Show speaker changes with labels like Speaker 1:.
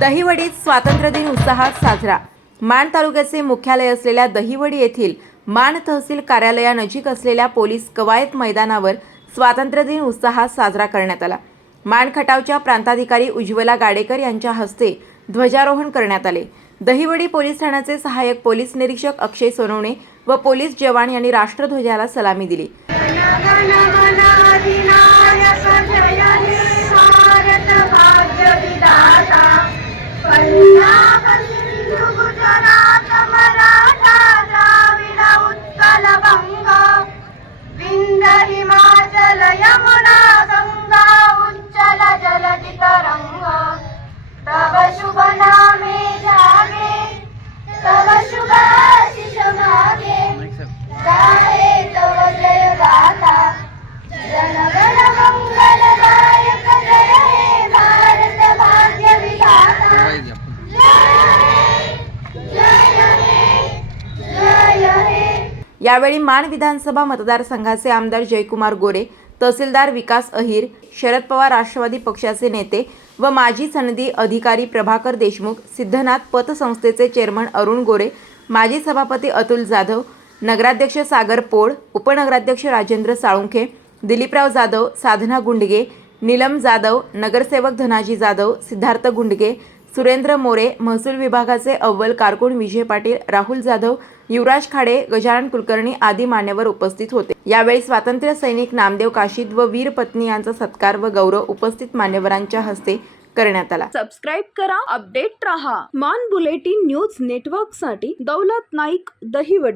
Speaker 1: दहिवडीत स्वातंत्र्यदिन उत्साहात साजरा. माण तालुक्याचे मुख्यालय असलेल्या दहिवडी येथील माण तहसील कार्यालयानजीक असलेल्या पोलीस कवायत मैदानावर स्वातंत्र्यदिन उत्साहात साजरा करण्यात आला. माण खटावच्या प्रांताधिकारी उज्ज्वला गाडेकर यांच्या हस्ते ध्वजारोहण करण्यात आले. दहिवडी पोलीस ठाण्याचे सहाय्यक पोलीस निरीक्षक अक्षय सोनवणे व पोलीस जवान यांनी राष्ट्रध्वजाला सलामी दिली.
Speaker 2: उत्कल बंग विंध
Speaker 1: यावेळी माण विधानसभा मतदारसंघाचे आमदार जयकुमार गोरे तहसीलदार विकास अहिर शरद पवार राष्ट्रवादी पक्षाचे नेते व माजी सनदी अधिकारी प्रभाकर देशमुख सिद्धनाथ पतसंस्थेचे चेअरमन अरुण गोरे माजी सभापती अतुल जाधव नगराध्यक्ष सागर पोळ उपनगराध्यक्ष राजेंद्र साळुंखे दिलीपराव जाधव साधना गुंडगे नीलम जाधव नगरसेवक धनाजी जाधव सिद्धार्थ गुंडगे सुरेंद्र मोरे महसूल विभागाचे अव्वल कारकून विजय पाटील राहुल जाधव युवराज खाडे गजानन कुलकर्णी आदी मान्यवर उपस्थित होते. यावेळी स्वातंत्र्य सैनिक नामदेव काशीद व वीर पत्नी यांचा सत्कार व गौरव उपस्थित मान्यवरांच्या हस्ते करण्यात आला.
Speaker 3: सबस्क्राईब करा अपडेट रहा. मान बुलेटिन न्यूज नेटवर्कसाठी दौलत नाईक दहिवडी.